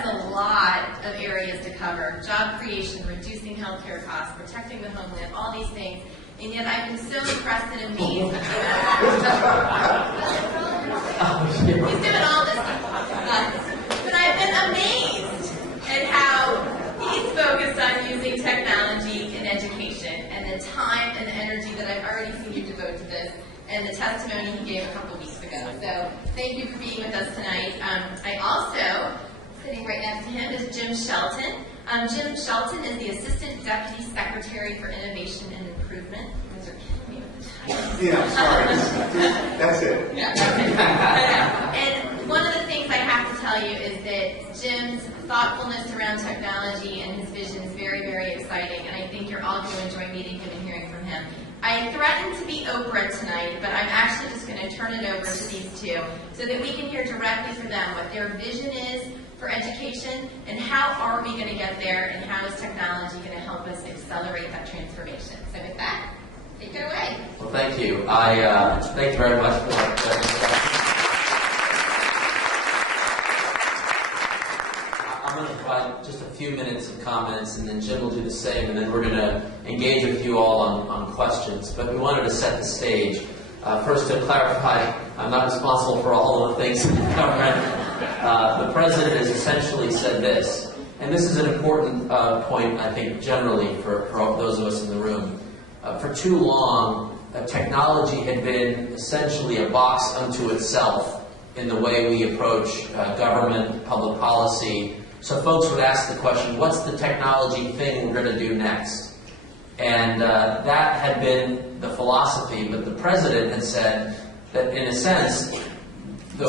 has a lot of areas to cover: job creation, reducing healthcare costs, protecting the homeland, all these things. And yet I've been so impressed and amazed. He's doing all this stuff. But I've been amazed at how he's focused on using technology in education, and the time and the energy that I've already seen you devote to this, and the testimony he gave a couple weeks ago. So thank you for being with us tonight. I also, sitting right next to him, is Jim Shelton. Jim Shelton is the Assistant Deputy Secretary for Innovation and Improvement. You guys are kidding me with the title. Yeah, sorry. That's it. Yeah. And one of the things I have to tell you is that Jim's thoughtfulness around technology and his vision is very, very exciting, and I think you're all going to enjoy meeting him and hearing from him. I threatened to be Oprah tonight, but I'm actually just going to turn it over to these two so that we can hear directly from them what their vision is for education and how are we going to get there and how is technology going to help us accelerate that transformation. So with that, take it away. Well, thank you. Thank you very much for that. I'm going to provide just a few minutes of comments, and then Jim will do the same, and then we're going to engage with you all on questions. But we wanted to set the stage. First, to clarify, I'm not responsible for all of the things in the government. The President has essentially said this, and this is an important point, I think, generally for those of us in the room. For too long, technology had been essentially a box unto itself in the way we approach government, public policy. So folks would ask the question, what's the technology thing we're going to do next? And that had been the philosophy, but the President had said that, in a sense, the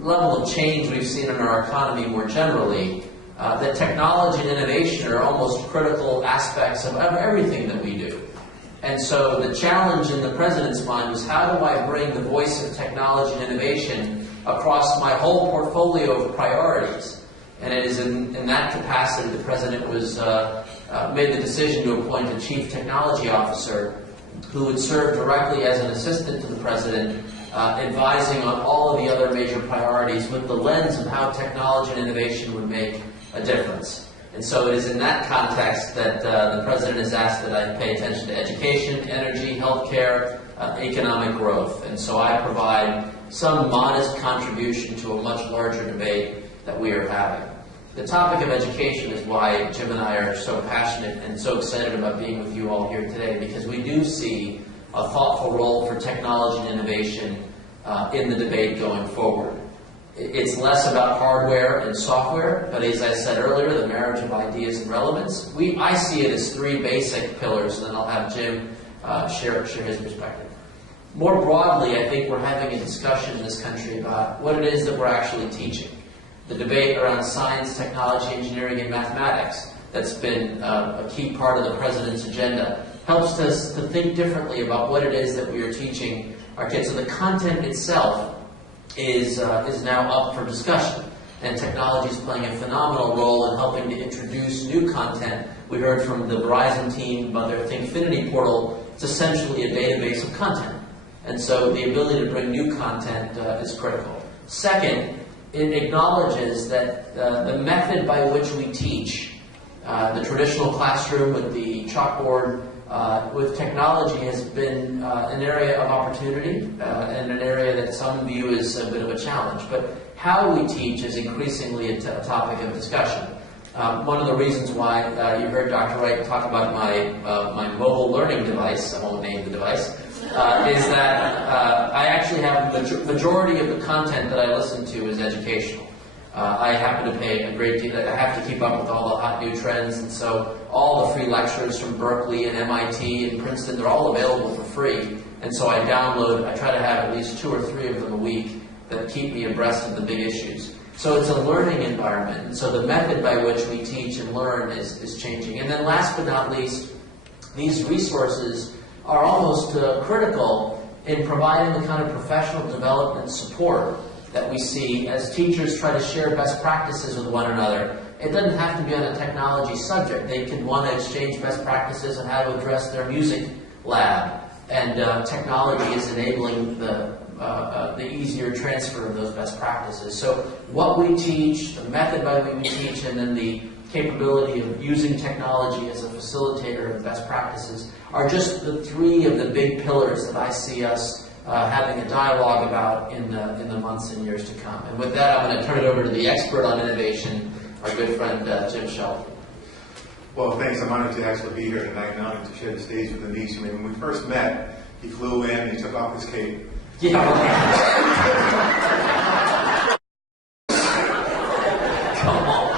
level of change we've seen in our economy more generally, that technology and innovation are almost critical aspects of everything that we do. And so the challenge in the President's mind was, how do I bring the voice of technology and innovation across my whole portfolio of priorities? And it is in that capacity the President was made the decision to appoint a Chief Technology Officer who would serve directly as an assistant to the President, advising on all of the other major priorities with the lens of how technology and innovation would make a difference. And so it is in that context that the President has asked that I pay attention to education, energy, healthcare, economic growth. And so I provide some modest contribution to a much larger debate that we are having. The topic of education is why Jim and I are so passionate and so excited about being with you all here today, because we do see a thoughtful role for technology and innovation in the debate going forward. It's less about hardware and software, but as I said earlier, the marriage of ideas and relevance. I see it as three basic pillars, and then I'll have Jim share his perspective. More broadly, I think we're having a discussion in this country about what it is that we're actually teaching. The debate around science, technology, engineering, and mathematics, that's been a key part of the President's agenda, helps us to think differently about what it is that we are teaching our kids. So the content itself is now up for discussion, and technology is playing a phenomenal role in helping to introduce new content. We heard from the Verizon team about their Thinkfinity portal. It's essentially a database of content, and so the ability to bring new content is critical. Second, it acknowledges that the method by which we teach, the traditional classroom with the chalkboard, with technology has been an area of opportunity and an area that some view as a bit of a challenge. But how we teach is increasingly a topic of discussion. One of the reasons why you heard Dr. Wright talk about my mobile learning device, I won't name the device, is that I actually have the majority of the content that I listen to is educational. I happen to pay a great deal. I have to keep up with all the hot new trends, and so all the free lectures from Berkeley and MIT and Princeton, they're all available for free. And so I try to have at least 2 or 3 of them a week that keep me abreast of the big issues. So it's a learning environment, and so the method by which we teach and learn is changing. And then last but not least, these resources are almost critical in providing the kind of professional development support that we see as teachers try to share best practices with one another. It doesn't have to be on a technology subject. They can want to exchange best practices on how to address their music lab. And technology is enabling the the easier transfer of those best practices. So what we teach, the method by which we teach, and then the capability of using technology as a facilitator of best practices are just the three of the big pillars that I see us having a dialogue about in the months and years to come. And with that, I'm going to turn it over to the expert on innovation, our good friend Jim Shelton. Well, thanks. I'm honored to actually be here tonight, and honored to share the stage with Aneesh. I mean, when we first met, he flew in and he took off his cape. Yeah. Come on.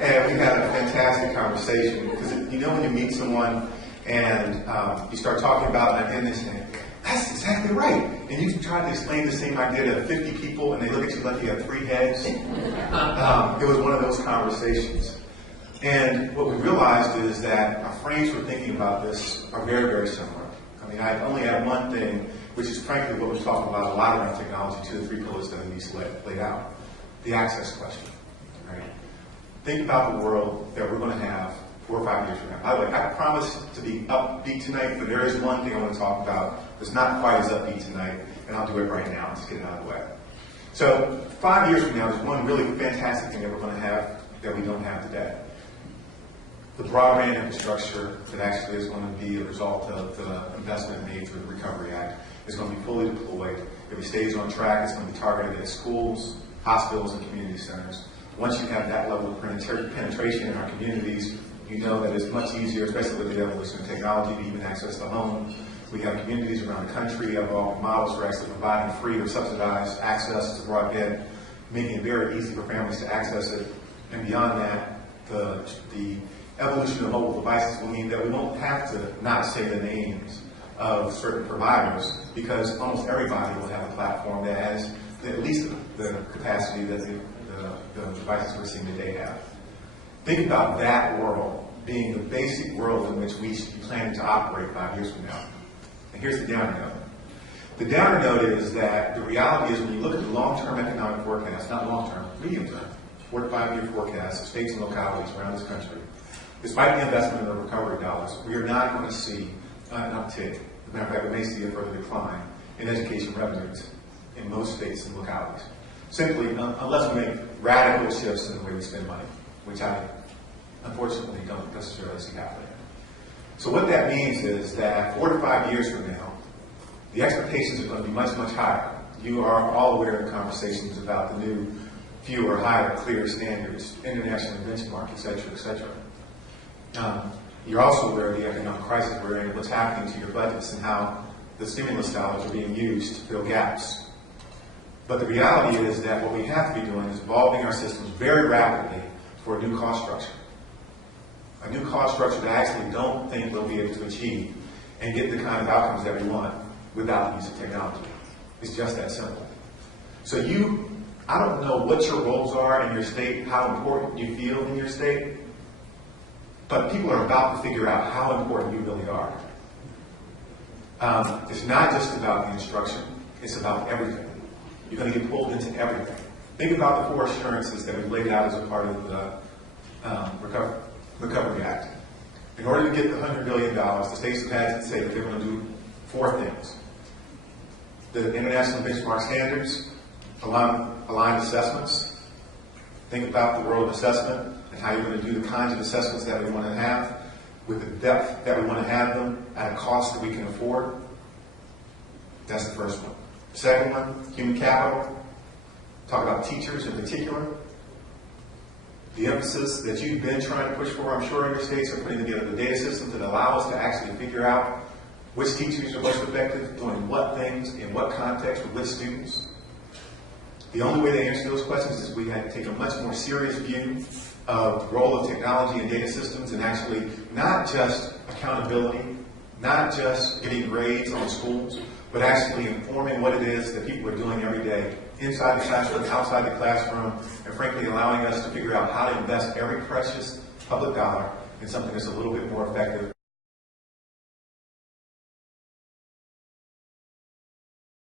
And we had a fantastic conversation, because you know when you meet someone and you start talking about it and they're saying, that's exactly right. And you try to explain the same idea to 50 people and they look at you like you have 3 heads. It was one of those conversations. And what we realized is that our frames for thinking about this are very, very similar. I mean, I only have one thing, which is frankly what we talk about a lot around technology, 2 of the 3 pillars that Aneesh laid out. The access question. Right? Think about the world that we're going to have 4 or 5 years from now. By the way, I promise to be upbeat tonight, but there is one thing I want to talk about that's not quite as upbeat tonight, and I'll do it right now. Just get it out of the way. So 5 years from now, there's one really fantastic thing that we're going to have that we don't have today. The broadband infrastructure that actually is going to be a result of the investment made through the Recovery Act is going to be fully deployed. If it stays on track, it's going to be targeted at schools, hospitals, and community centers. Once you have that level of penetration in our communities, you know that it's much easier, especially with the evolution of technology, to even access the home. We have communities around the country that have all models for actually providing free or subsidized access to broadband, making it very easy for families to access it. And beyond that, the evolution of mobile devices will mean that we won't have to not say the names of certain providers, because almost everybody will have a platform that has at least the capacity that the devices we're seeing today have. Think about that world being the basic world in which we should be planning to operate 5 years from now. And here's the downer note. The downer note is that the reality is when you look at the long-term economic forecast, not long-term, medium-term, 4 to 5 year forecasts of states and localities around this country, despite the investment in the recovery dollars, we are not going to see an uptick. As a matter of fact, we may see a further decline in education revenues in most states and localities. Simply, unless we make radical shifts in the way we spend money, which I unfortunately don't necessarily see happening. So what that means is that 4 to 5 years from now, the expectations are going to be much, much higher. You are all aware of the conversations about the new, fewer, higher, clear standards, international benchmark, et cetera, et cetera. You're also aware of the economic crisis we're in, what's happening to your budgets, and how the stimulus dollars are being used to fill gaps. But the reality is that what we have to be doing is evolving our systems very rapidly for a new cost structure. A new cost structure that I actually don't think we'll be able to achieve and get the kind of outcomes that we want without the use of technology. It's just that simple. So I don't know what your roles are in your state, how important you feel in your state, but people are about to figure out how important you really are. It's not just about the instruction, it's about everything. You're going to get pulled into everything. Think about the 4 assurances that we've laid out as a part of the Recovery Act. In order to get the $100 billion, the states have had to say that they're going to do 4 things. The international benchmark standards, aligned assessments. Think about the world of assessment and how you're going to do the kinds of assessments that we want to have with the depth that we want to have them at a cost that we can afford. That's the first one. The second one, human capital. Talk about teachers in particular. The emphasis that you've been trying to push for, I'm sure in your states, are putting together the data systems that allow us to actually figure out which teachers are most effective, doing what things, in what context, with which students. The only way to answer those questions is we had to take a much more serious view of the role of technology and data systems, and actually not just accountability, not just getting grades on schools, but actually informing what it is that people are doing every day inside the classroom, outside the classroom, and frankly allowing us to figure out how to invest every precious public dollar in something that's a little bit more effective